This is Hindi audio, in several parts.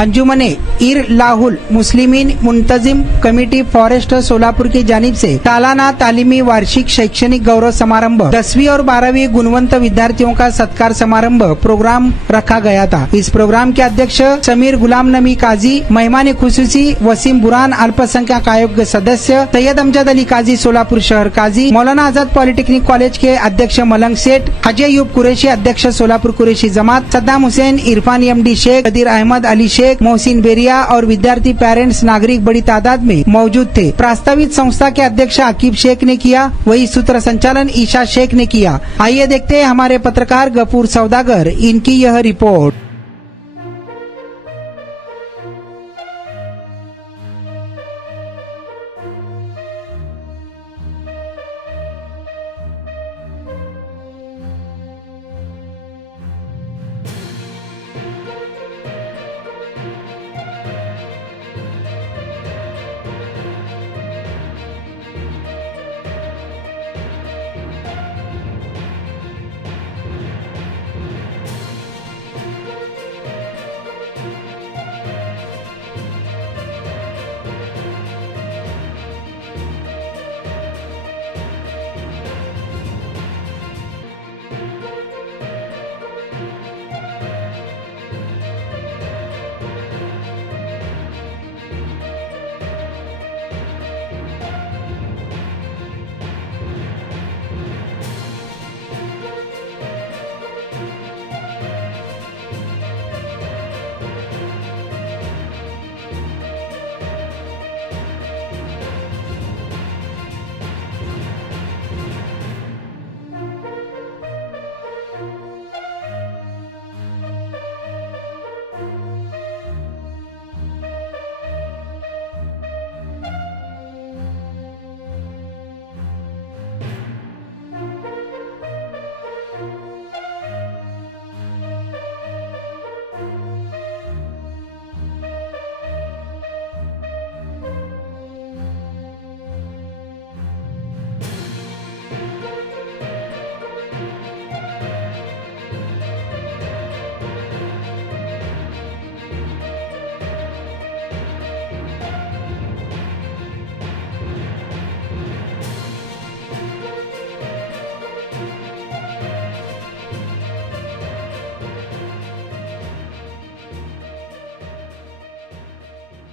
अंजुमने इरलाहुल मुस्लिमीन मुंतजिम कमेटी फॉरेस्ट सोलापुर की जानिब से सालाना तालीमी वार्षिक शैक्षणिक गौरव समारंभ 10वीं और 12वीं गुणवंत विद्यार्थियों का सत्कार समारंभ प्रोग्राम रखा गया था। इस प्रोग्राम के अध्यक्ष समीर गुलाम नबी काजी, मेहमान खुसूसी वसीम बुरहान, अल्पसंख्यक आयोग के सदस्य सैयद अमजद अली काजी सोलापुर शहर काजी, मौलाना आजाद पॉलिटेक्निक कॉलेज के अध्यक्ष मलंग सेठ, हाजी अयूब कुरैशी अध्यक्ष सोलापुर कुरैशी जमात, सद्दाम हुसैन, इरफान एमडी शेख, कदीर अहमद अली शेख, मोहसिन बेरिया और विद्यार्थी पेरेंट्स नागरिक बड़ी तादाद में मौजूद थे। प्रस्तावित संस्था के अध्यक्ष आकिब शेख ने किया, वही सूत्र संचालन ईशा शेख ने किया। आइए देखते हैं हमारे पत्रकार गफूर सौदागर इनकी यह report.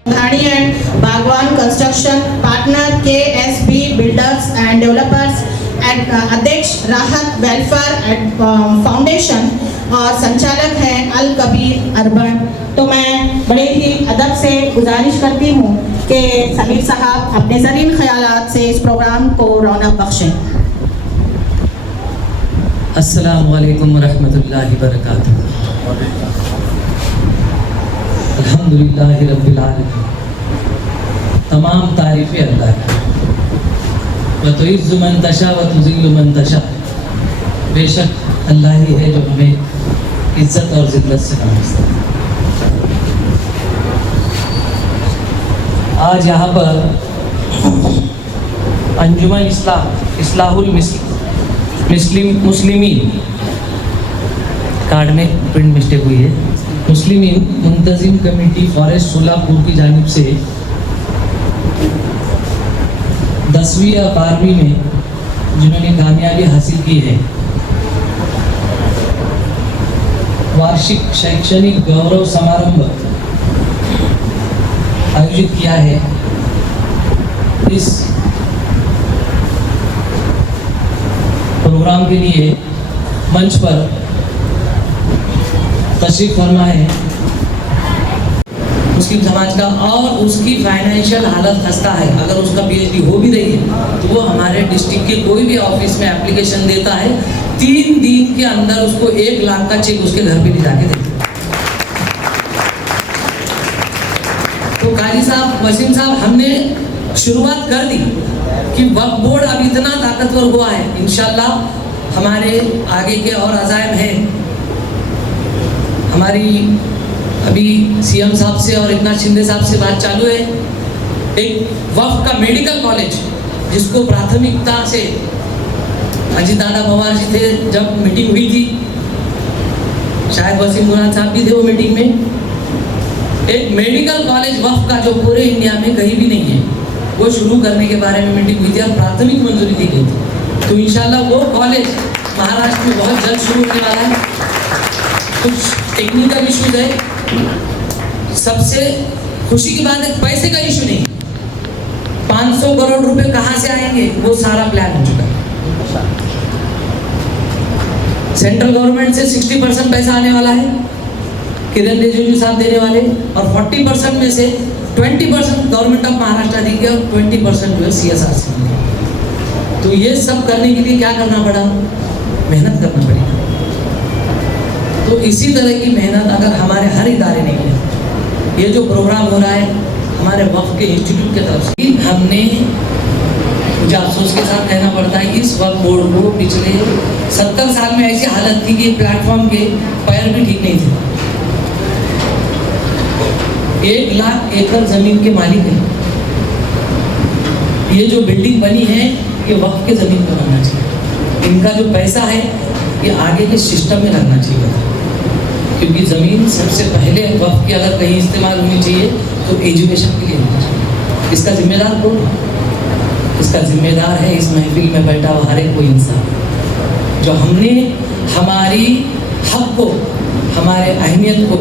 Dhani and Bhagwan Construction, partner KSB Builders and Developers, and अध्यक्ष राहत वेलफेयर एंड फाउंडेशन और संचालक हैं अल कबीर अर्बन। तो मैं बड़े ही अदब से गुजारिश करती हूँ कि समीर साहब अपने ज़रीन ख्यालात से इस प्रोग्राम को रौनक बख्शें। अस्सलामु अलैकुम वरहमतुल्लाहि वबरकातुहू। अल्हम्दुलिल्लाहि रब्बिल आलमीन। तमाम तारीफ़ें अल्लाह की। व तुइज़्ज़ु मन तशा व तुज़िल्लु मन तशा। बेशक अल्लाह ही है जो हमें इज्जत और ज़िल्लत से नवाजता है। आज यहाँ पर अंजुमन इस्लाहुल मुस्लिमीन, कार्ड में प्रिंट मिस्टेक हुई है, मुस्लिमीन मुंतजिम कमेटी फॉरेस्ट सोलापुर की जानिब से 10वीं या 12वीं में जिन्होंने कामयाबी हासिल की है, वार्षिक शैक्षणिक गौरव समारंभ आयोजित किया है। इस प्रोग्राम के लिए मंच पर तशरीफ फरमा है मुस्लिम समाज का, और उसकी फाइनेंशियल हालत खस्ता है। अगर उसका पीएचडी हो भी रही है तो वो हमारे डिस्ट्रिक्ट के कोई भी ऑफिस में एप्लीकेशन देता है, 3 दिन के अंदर उसको 1 लाख का चेक उसके घर पे ले जाके देते। तो काजी साहब, वसीम साहब, हमने शुरुआत कर दी कि वक्फ बोर्ड अब इतना ताकतवर हुआ है, इंशाल्लाह हमारे आगे के और अज़ाइम हैं। हमारी अभी सीएम साहब से और एकनाथ शिंदे साहब से बात चालू है, एक वक्फ का मेडिकल कॉलेज जिसको प्राथमिकता से अजीत दादा पवार जी थे, जब मीटिंग हुई थी, शायद वसीम बुरहान साहब भी थे वो मीटिंग में, एक मेडिकल कॉलेज वक्फ का जो पूरे इंडिया में कहीं भी नहीं है, वो शुरू करने के बारे में मीटिंग हुई थी और प्राथमिक मंजूरी दी गई थी। तो इंशाल्लाह वो कॉलेज महाराष्ट्र में बहुत जल्द शुरू होने वाला है। कुछ टेक्निकल इश्यूज है। सबसे खुशी की बात है पैसे का इशू नहीं, 500 करोड़ रुपए कहाँ से आएंगे वो सारा प्लान हो चुका है। सेंट्रल गवर्नमेंट से 60% पैसा आने वाला है, किरण रिजिजू साहब देने वाले, और 40% में से 20% गवर्नमेंट ऑफ महाराष्ट्र देगी और 20% जो है CSR से देगी। तो ये सब करने के लिए क्या करना पड़ा, मेहनत करना पड़ेगा। तो इसी तरह की मेहनत अगर हमारे हर इदारे ने की, ये जो प्रोग्राम हो रहा है हमारे वक्फ के इंस्टीट्यूट की तरफ से, हमने, मुझे अफसोस के साथ कहना पड़ता है, इस वक्फ बोर्ड को पिछले 70 साल में ऐसी हालत थी कि प्लेटफॉर्म के पैर भी ठीक नहीं थे। 1 लाख एकड़ जमीन के मालिक हैं। ये जो बिल्डिंग बनी है ये वक्फ के जमीन पर बनना चाहिए। इनका जो पैसा है ये आगे के सिस्टम में लगना चाहिए, क्योंकि ज़मीन सबसे पहले वक्फ की अगर कहीं इस्तेमाल होनी चाहिए तो एजुकेशन के लिए होनी चाहिए। इसका जिम्मेदार कौन है? इसका जिम्मेदार है इस महफिल में बैठा हुआ हर एक कोई इंसान, जो हमने हमारी हक को, हमारे अहमियत को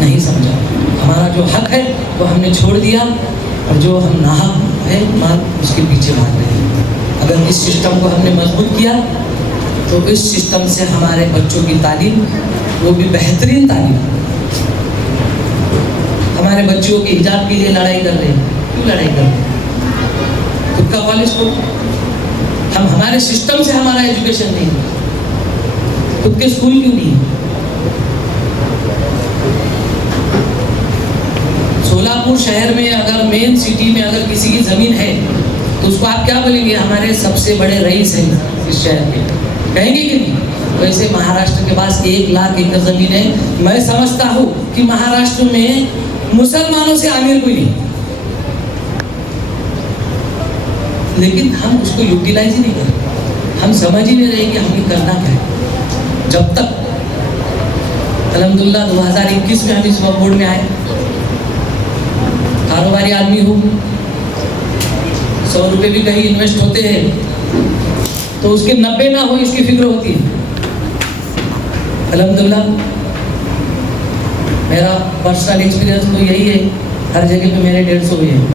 नहीं समझा। हमारा जो हक है वो हमने छोड़ दिया, और जो हम नाहक है माल उसके पीछे भाग रहे हैं। अगर इस सिस्टम को हमने मजबूत किया तो इस सिस्टम से हमारे बच्चों की तालीम, वो भी बेहतरीन तालीम, हमारे बच्चों के हिजाब के लिए लड़ाई कर रहे हैं। क्यों लड़ाई कर रहे हैं? खुद का कॉलेज को हम, हमारे सिस्टम से हमारा एजुकेशन नहीं, खुद के स्कूल क्यों नहीं? सोलापुर शहर में अगर मेन सिटी में अगर किसी की ज़मीन है तो उसको आप क्या बोलेंगे? हमारे सबसे बड़े रईस हैं इस शहर के, कहेंगे कि नहीं? वैसे महाराष्ट्र के पास 1 लाख एकड़ ज़मीन है। मैं समझता हूँ कि महाराष्ट्र में मुसलमानों से अमीर कोई नहीं, लेकिन हम उसको यूटिलाइज ही नहीं कर रहे। हम समझ ही नहीं रहे कि हमें करना क्या है। जब तक अल्हम्दुलिल्लाह 2021 में हम इस वक्फ बोर्ड में आए, कारोबारी आदमी हूँ, 100 रुपये भी कहीं इन्वेस्ट होते हैं तो उसके 90 ना हो इसकी फिक्र होती है। अल्हम्दुलिल्लाह मेरा पर्सनल एक्सपीरियंस तो यही है, हर जगह पे मेरे 150 हुए हैं।